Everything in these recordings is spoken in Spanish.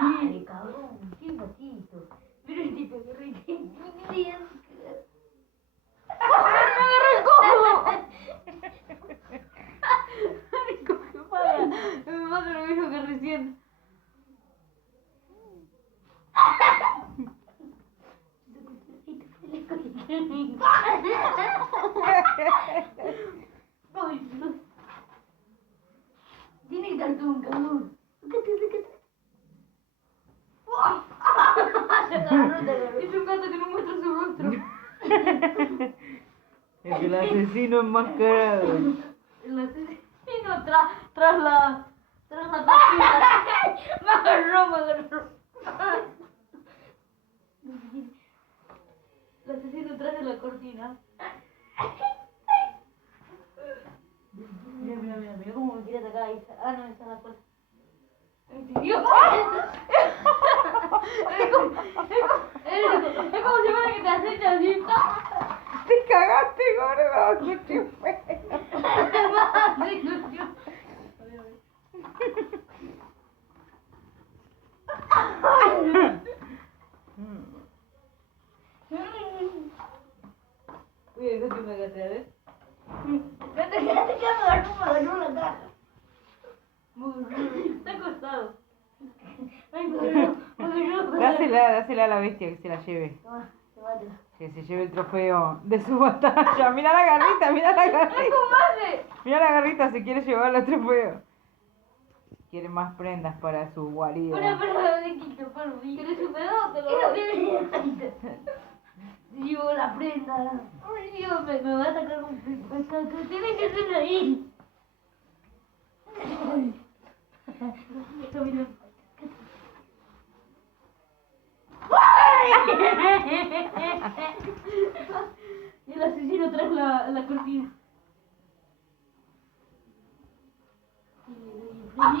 Dale, cabrón, qué gatito. Pero el tipo que re que ¡me agarró el cojo! ¡Ay, coge paga! Me pasa lo mismo que recién. Tiene que estar todo un cabrón. Es un gato que no muestra su rostro. Es el asesino enmascarado. El asesino tras la cocina. Me agarró. El asesino tras de la cortina. Mira cómo me quiere atacar ahí. Ah, no, está en la puerta. ¡Dios! Es como si fuera que te acecha así. Te cagaste, gordo. Qué feo. Uy, déjate una gata, ¿ves? Quédate, me agarró la cara. Está acostado. Ay, me agarró. Dásela a la bestia que se la lleve. Toma, llévatela. Que se lleve el trofeo de su batalla. Mira la garrita, mira la garrita. ¿Cómo hace? Mira la garrita, se quiere llevar el trofeo. Quiere más prendas para su guarida. Para, de quito, ¿quieres un pedazo? Te lo doy. Llevo la prenda. Ay, Dios, me va a sacar un pedazo. Tiene que ser ahí. Esto mira. Y el asesino tras la cortina. ¡Ay!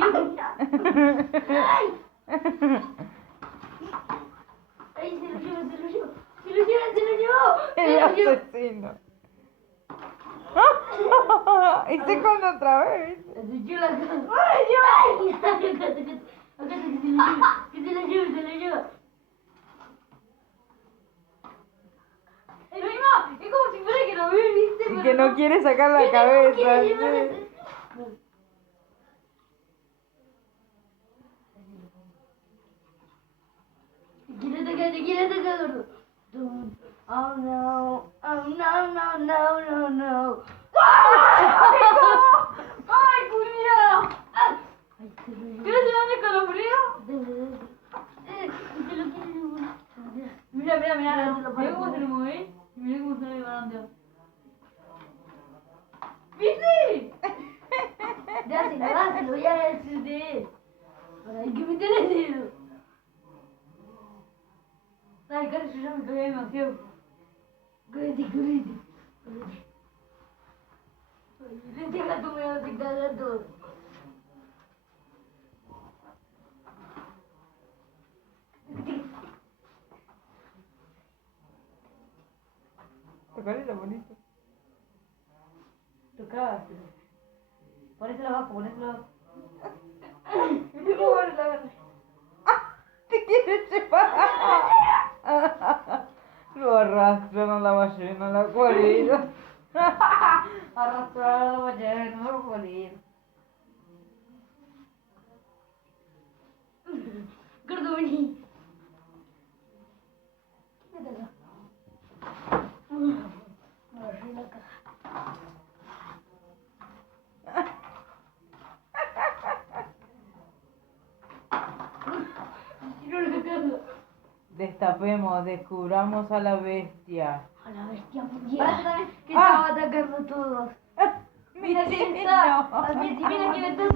¡Ay, se lo llevo! El asesino. Y se con otra vez. ¡Ay, Dios! ¡Ay, Dios! Acá que se lo lleva. Es como si fuera que lo ve, ¿viste? Y que no quiere sacar la cabeza. Te quiere atacar, gordo. Oh no, no. ¡Ay, culiao! ¿Quieres llevar de calofrío? Mira cómo se lo mueve. Mira cómo se lo lleva. ¿Viste? Dáselo, ya es de él. Ahora hay que meter el dedo. Dale, cara, yo ya me cagué de emoción. Correte. Este gato me va a cagar todo. Tocarle bonito. Tocaste. Ponéselo abajo. Te quiere llevar. Lo arrastran a la ballena, a la cuarilla. Arrastrar a la ballena, no lo morir. Gordo, vení. Quédate acá. Me agarré la caja. Destapemos, descubramos a la bestia. A la bestia mundial. Que estaba atacando a todos. Mira quién está. Mira quién está.